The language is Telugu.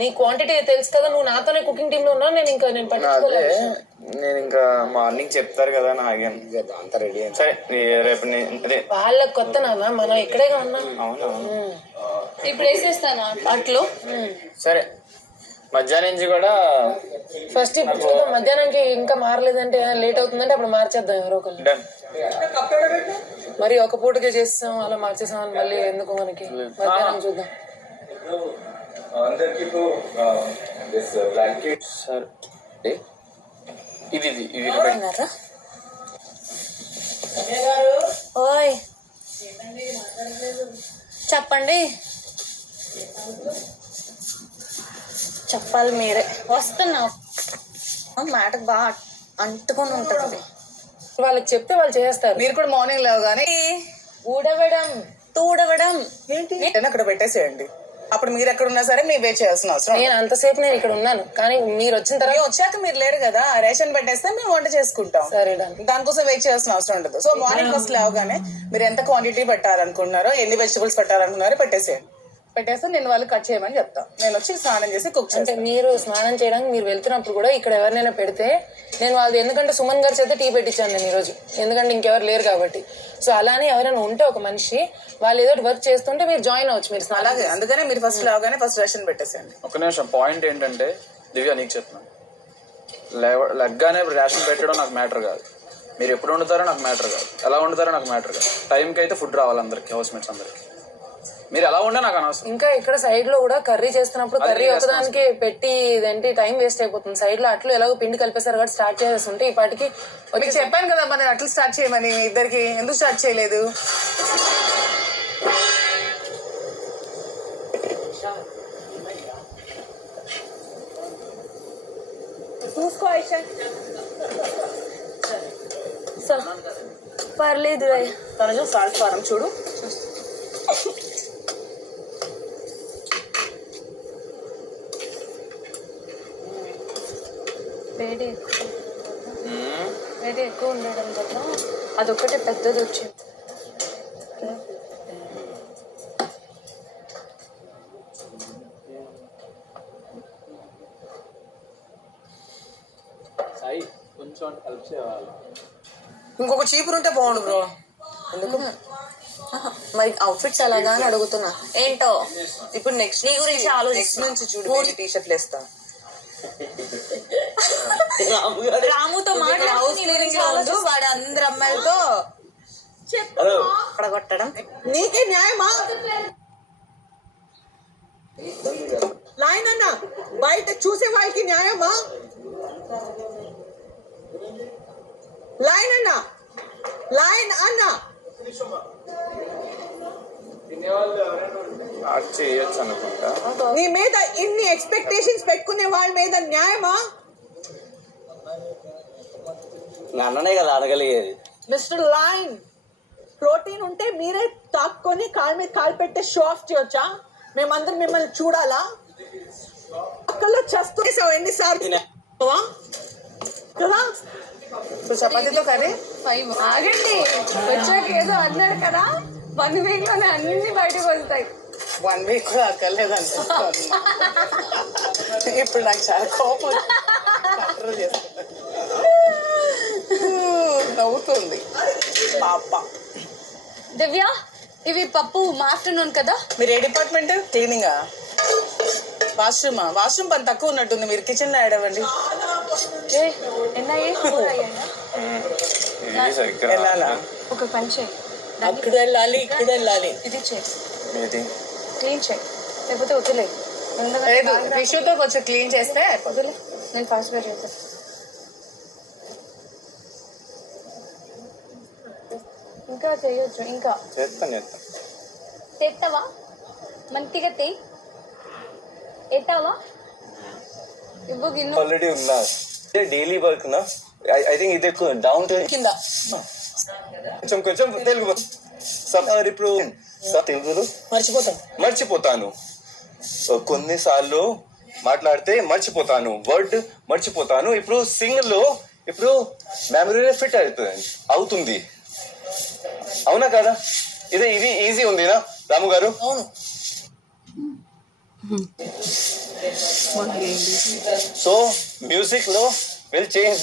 నీ క్వాంటిటీ తెలుసు కదా, నువ్వు నాతోనే కుకింగ్ టీమ్ లో ఉన్నావు. నేను పట్టించుకోలేదు. నేను ఇంకా మార్నింగ్ చెప్తారు కదా నా ఆగాను. అంతా రెడీ అయింది. సరే రేపు వాళ్ళకి కొత్త నాన్న, మనం ఇక్కడేగా ఉన్నాం. అవును. ఇప్పుడు వేసేస్తాను అట్లు. సరే మధ్యాహ్నం నుంచి కూడా ఫస్ట్ ఇప్పుడు చూద్దాం. మధ్యాహ్నానికి ఇంకా మారలేదంటే లేట్ అవుతుందంటే అప్పుడు మార్చేద్దాం ఎవరో ఒకళ్ళు. డన్. మరి ఒక పూటకే చేస్తాం అలా మార్చేసాం అని మళ్ళీ ఎందుకు మనకి. మధ్యాహ్నం చూద్దాం. అందరికి బ్లాంకెట్ సార్ ఇది ఓయ్ చెప్పండి. చెప్పాలి మీరే. వస్తున్నా. మాటకు బాగా అంటుకొని ఉంటుంది. వాళ్ళకి చెప్తే వాళ్ళు చేస్తారు. మీరు కూడా మార్నింగ్ లేవగానే ఊడవడం తూడవడం ఏంటి అక్కడ పెట్టేసేయండి. అప్పుడు మీరు ఎక్కడ ఉన్నా సరే మీరు వెయిట్ చేయాల్సిన అవసరం. నేను అంతసేపు నేను ఇక్కడ ఉన్నాను, కానీ మీరు వచ్చిన తర్వాత వచ్చాక మీరు లేరు కదా, రేషన్ పెట్టేస్తే మేము వంట చేసుకుంటాం. సరే దానికోసం వెయిట్ చేయాల్సిన అవసరం ఉండదు. సో మార్నింగ్ ఫస్ట్ లేవగానే మీరు ఎంత క్వాంటిటీ పెట్టాలనుకుంటున్నారో, ఎన్ని వెజిటబుల్స్ పెట్టాలనుకున్నారో పెట్టేస్తే నేను వాళ్ళు కట్ చేయమని చెప్తాను. నేను వచ్చి స్నానం చేసి కుక్ చేస్తాను. అంటే మీరు స్నానం చేయడానికి మీరు వెళ్తున్నప్పుడు కూడా ఇక్కడ ఎవరినైనా పెడితే నేను వాళ్ళది, ఎందుకంటే సుమన్ గారి చేత టీ పెట్టించాను నేను ఈరోజు, ఎందుకంటే ఇంకెవరు లేరు కాబట్టి. సో అలానే ఎవరైనా ఉంటే ఒక మనిషి వాళ్ళు ఏదో వర్క్ చేస్తుంటే మీరు జాయిన్ అవ్వచ్చు. మీరు అలాగే, అందుకనే మీరు ఫస్ట్ లేవగానే ఫస్ట్ రేషన్ పెట్టేసేయండి. ఒక నిమిషం. పాయింట్ ఏంటంటే దివ్య నీకు చెప్తున్నాను, లెగ్గానే రేషన్ పెట్టడం నాకు మ్యాటర్ కాదు. మీరు ఎప్పుడు వండుతారో నాకు మ్యాటర్ కాదు, ఎలా వండుతారో నాకు మ్యాటర్ కాదు. టైంకి అయితే ఫుడ్ రావాలి అందరికి, హౌస్ మేట్స్ అందరికి. మీరు ఎలా ఉండే నాకు అనవసరం. ఇంకా ఇక్కడ సైడ్ లో కూడా కర్రీ చేస్తున్నప్పుడు కర్రీ ఒకదానికి పెట్టి ఇదేంటి టైం వేస్ట్ అయిపోతుంది. సైడ్ లో అట్లు ఎలాగో పిండి కలిపేశారు కాబట్టి స్టార్ట్ చేస్తుంటే ఈ పాటికి మీకు చెప్పాను కదా మరి అట్లు స్టార్ట్ చేయమని. ఇద్దరికి ఎందుకు స్టార్ట్ చేయలేదు? చూసుకో ఐషా. పర్లేదు. తనజు సాల్ట్ ఫారం చూడు. వేడి ఎక్కువ ఉండడం వల్ల అదొక్కటే పెద్దది వచ్చింది. ఇంకొక చీపురు ఉంటే బాగుండు బ్రో. ఎందుకు మరి అవుట్ఫిట్స్ అలాగా అని అడుగుతున్నా. ఏంటో ఇప్పుడు నెక్స్ట్ నీ గురించి ఆలోచిస్తున్నా. నుంచి చూడు టీ షర్ట్లు వేస్తా. రాముతో మాట్లాడుతూ వాడు అందరు అమ్మాయిలతో అక్కడ కొట్టడం నీకే న్యాయమా? లైన్ అన్న బయట చూసే వాళ్ళకి న్యాయమా? లైన్ అన్న చేయొచ్చు అనుకుంటా. నీ మీద ఇన్ని ఎక్స్పెక్టేషన్స్ పెట్టుకునే వాళ్ళ మీద న్యాయమా? నన్ననే కదా అడగలిగేది. మిస్టర్ లైన్, ప్రోటీన్ ఉంటే మీరే తాక్కొని కాలు మీద కాలు పెట్టే షో ఆఫ్ చేయొచ్చా? మేమందరం మిమ్మల్ని చూడాలా? అక్కల్లో చేస్తూ ఎన్నిసార్లు కదా? చపాతీతో కర్రీ ఆగండి. వచ్చాక ఏదో అన్నాడు కదా, 1 week లోనే అన్ని బయటకు వస్తాయి. 1 week కూడా అక్కర్లేదండి. ఇప్పుడు నాకు చాలా కోపం నవ్వుతుంది పాప. దివ్య, ఇవి పప్పు మా ఆఫ్టర్నూన్ కదా. మీరు ఏ డిపార్ట్మెంట్? క్లీనింగా? వాష్రూమ్ పని తక్కువ ఉన్నట్టుంది. మీరు కిచెన్ లో ఆడవండి. వెళ్ళాలా? ఒక పని చేయి, అక్కడ వెళ్ళాలి, ఇక్కడ వెళ్ళాలి. ఇది చేయి, క్లీన్ చేయి, లేకపోతే వదిలే. లేదు, టిష్యూతో కొంచెం క్లీన్ చేస్తే వదిలే, నేను ఫాస్ట్ గా చేస్తాను. ఇంకా చేయొచ్చు. ఇంకా చేస్తావా? మంచిగా తెయి. ఎత్తావా? ఇవ్వు గిన్నె. ఆల్రెడీ ఉందా? డైలీ వర్క్ నా ఐ థింక్ ఇది ఎక్కువ డౌన్ టు కింద కొంచెం తెలుగు ఇప్పుడు తెలుగులో మర్చిపోతాను. కొన్నిసార్లు మాట్లాడితే మర్చిపోతాను, వర్డ్ మర్చిపోతాను. ఇప్పుడు సింగిల్ లో ఇప్పుడు మెమరీ ఫిట్ అవుతుంది. అవునా కదా? ఇది ఈజీ ఉందినా రాము గారు? అవును. So music no will change